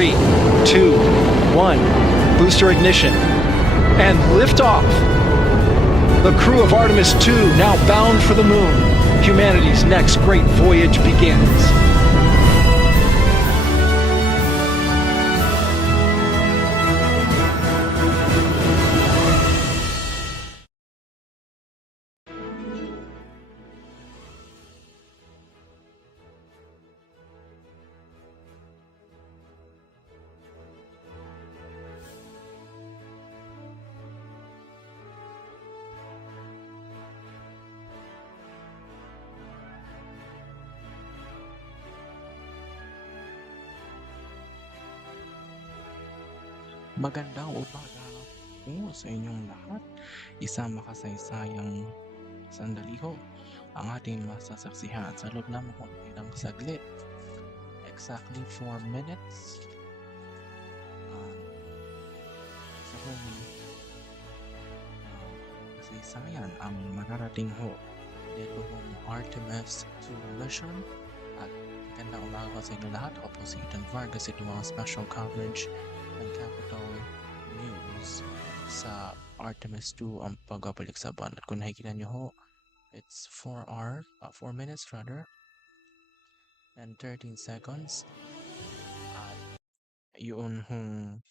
3, 2, 1. Booster ignition. And liftoff. The crew of Artemis 2 now bound for the moon. Humanity's next great voyage begins. Magandang umaga po sa inyong lahat. Isang makasaysayang sandali ho ang ating masasaksihan sa loob lamang ng ilang saglit. Exactly 4 minutes. Sa kasaysayan ang mararating ho dito hong Artemis 2 mission. At magandang umaga sa inyong lahat. Ako po si Ethan Vargas. Ito ang special coverage ng Capital News sa Artemis 2 ang pagbabalik sa buwan. At kung nakikita nyo ho, it's 4 minutes rather and 13 seconds. At yun hong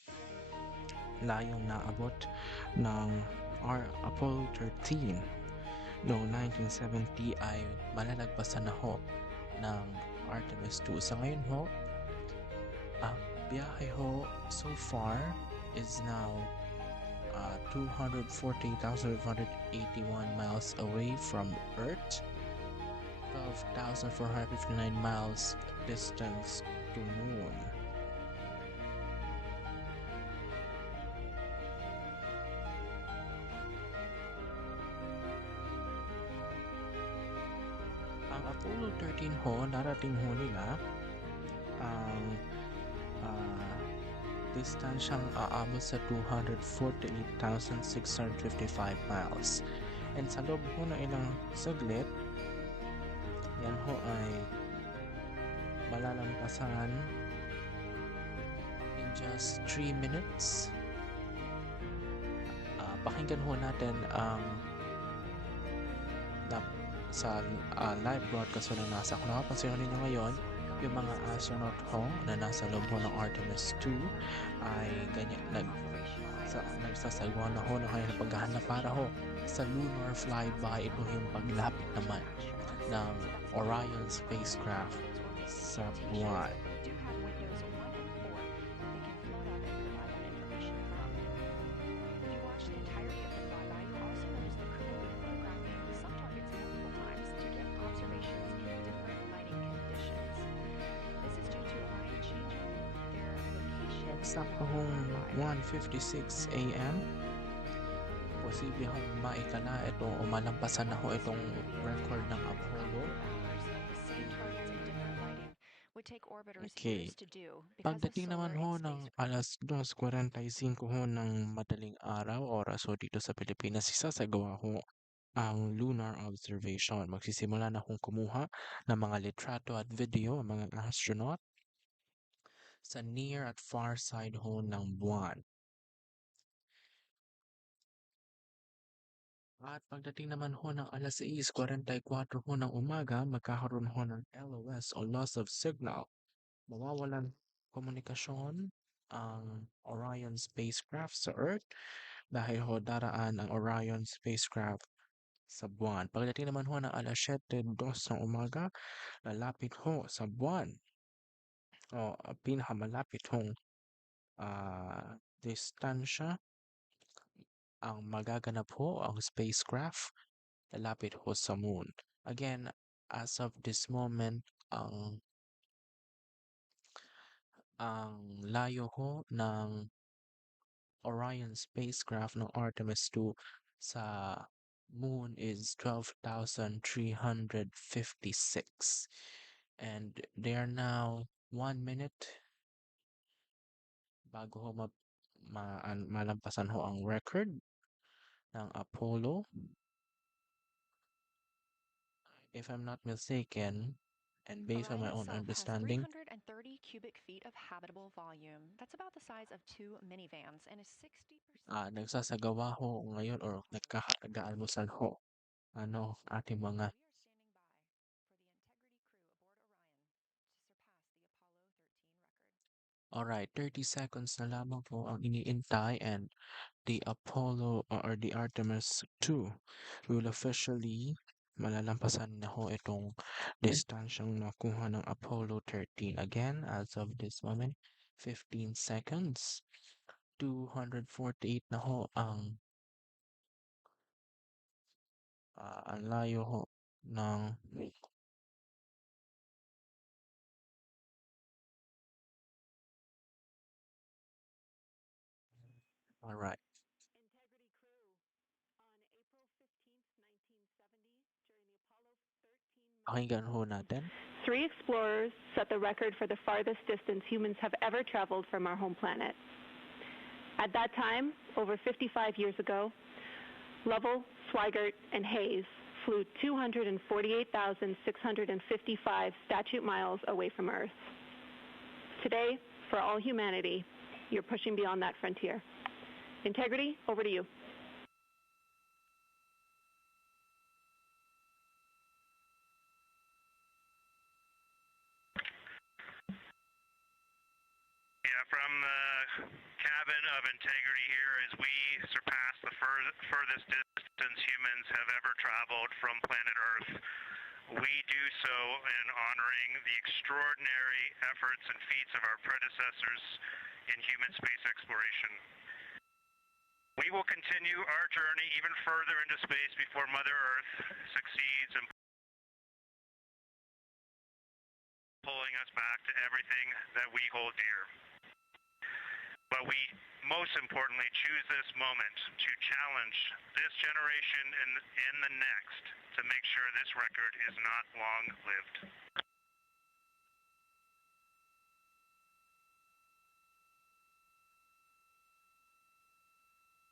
layong naabot ng Apollo 13 noong 1970 ay malalagpasan na ho ng Artemis 2. Sa ngayon ho, ang biyahe ho so far is now 240,581 miles away from Earth, 12,459 miles distance to Moon. Ang Apollo 13 ho, narating ho nila ang distansyang aabot sa 248,655 miles. And sa loob ho ng ilang saglit, yan ho ay malalampasan in just 3 minutes. Pakinggan ho natin ang sa live broadcast na nasa kung nakapansin ninyo ngayon, yung mga astronaut ho na nasa loob ho ng Artemis 2 ay ganyan nagsasagwa na ho ng kanilang paghahanap para ho sa lunar flyby. Ito yung paglapit naman ng Orion spacecraft sa buwan. Sakto hong 1:56 a.m. Posible hong maitala ito o malampasan na ho itong record ng Apollo. Okay. Pagdating naman ho ng alas 2:45 ho ng madaling araw, oras ho dito sa Pilipinas, isasagawa ho ang lunar observation. Magsisimula na hong kumuha ng mga litrato at video ang mga astronaut sa near at far side ho ng buwan. At pagdating naman ho ng alas 6:44 ho ng umaga, magkakaroon ho ng LOS o loss of signal. Mawawalan komunikasyon ang Orion spacecraft sa Earth dahil ho daraan ang Orion spacecraft sa buwan. Pagdating naman ho ng alas 7:02 ng umaga, lalapit ho sa buwan o pinakamalapit hong distansya ang magaganap ho ang spacecraft lalapit ho sa moon. Again, as of this moment, ang layo ho ng Orion spacecraft ng Artemis 2 sa moon is 12,356. And they are now 1 minute bago ho malampasan ho ang record ng Apollo. If I'm not mistaken, And based on my Orion own itself has understanding, 330 cubic feet of habitable volume. That's about the size of two minivans and is 60% nagsasagawa ho ngayon or nagkakaalmusal ho ating mga We are standing by for the Integrity crew aboard Orion to surpass the Apollo 13 record. alright, 30 seconds na lamang po ang iniintay and the Apollo or the Artemis 2 will officially malalampasan na ho itong distansyang nakuha ng Apollo 13. Again, as of this moment, 15 seconds. 248 na ho ang layo ho ng alright. Integrity crew, on April 15th, 1970, during the Apollo 13 Pakinggan ho natin. 3 explorers set the record for the farthest distance humans have ever traveled from our home planet. At that time, over 55 years ago, Lovell, Swigert, and Hayes flew 248,655 statute miles away from Earth. Today, for all humanity, you're pushing beyond that frontier. Integrity, over to you. Yeah, from the cabin of Integrity here as we surpass the furthest distance humans have ever traveled from planet Earth. We do so in honoring the extraordinary efforts and feats of our predecessors in human space exploration. We will continue our journey even further into space before Mother Earth succeeds in pulling us back to everything that we hold dear. But we most importantly choose this moment to challenge this generation and the next to make sure this record is not long-lived.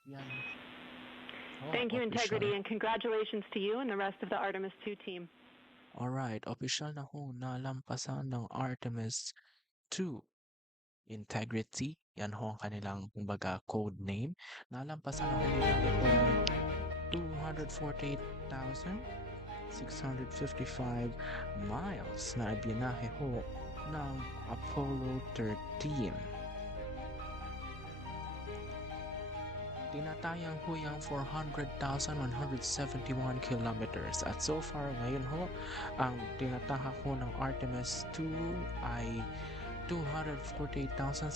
Yan. Thank you, Integrity, official. and congratulations to you and the rest of the Artemis 2 team. Alright, official na ho nalampasan ng Artemis 2 Integrity. Yan ho ang kanilang kumbaga code name. Nalampasan na ho nila itong 248,655 miles na ibinahe ho ng Apollo 13. Tinatayang ho yung 400,171 kilometers at so far ngayon ho ang tinatahak ho ng Artemis 2 ay 248,689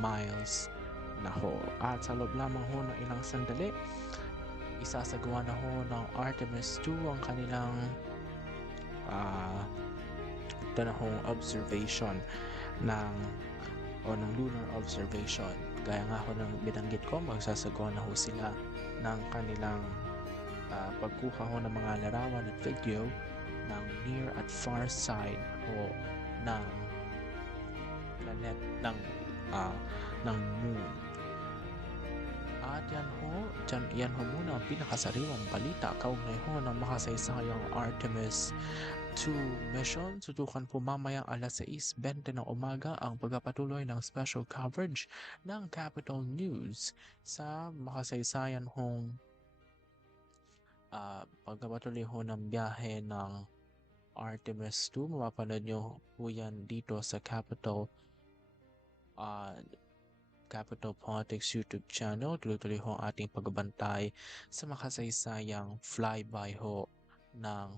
miles na ho. At sa loob lamang ho ng ilang sandali, isasagawa na ho ng Artemis 2 ang kanilang observation ng lunar observation. Gaya nga ho ng binanggit ko, magsasagawa na ho sila ng kanilang pagkuha ho ng mga larawan at video ng near at far side ho ng planet ng moon. At yan ho muna ang pinakasariwang balita kaugnay ho ng makasaysayang Artemis 2 mission. Tutukan po mamayang alas 6:20 ng umaga ang pagpapatuloy ng special coverage ng Capital News sa makasaysayan hong pagpapatuloy ho ng biyahe ng Artemis 2. Mapapanood nyo po yan dito sa Capital Politics YouTube channel. Tuloy-tuloy ho ang ating pagbabantay sa makasaysayang flyby ho ng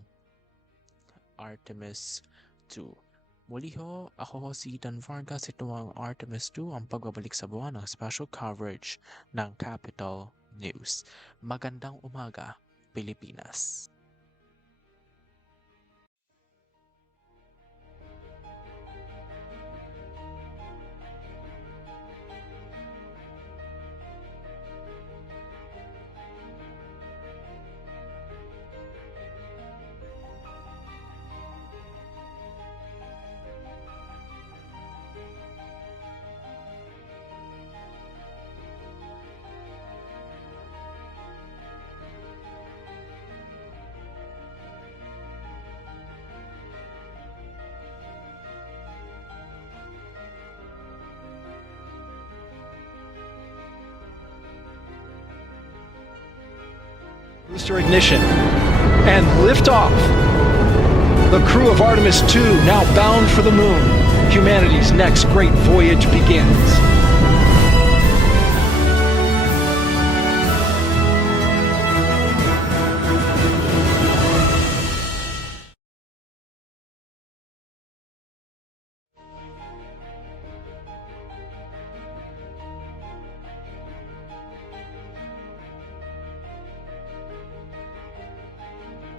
Artemis 2. Muli ho, ako ho si Ethan Vargas. Ito ang Artemis 2, ang pagbabalik sa buwan ng special coverage ng Capital News. Magandang umaga, Pilipinas. Booster ignition and liftoff. The crew of Artemis 2 now bound for the moon. Humanity's next great voyage begins.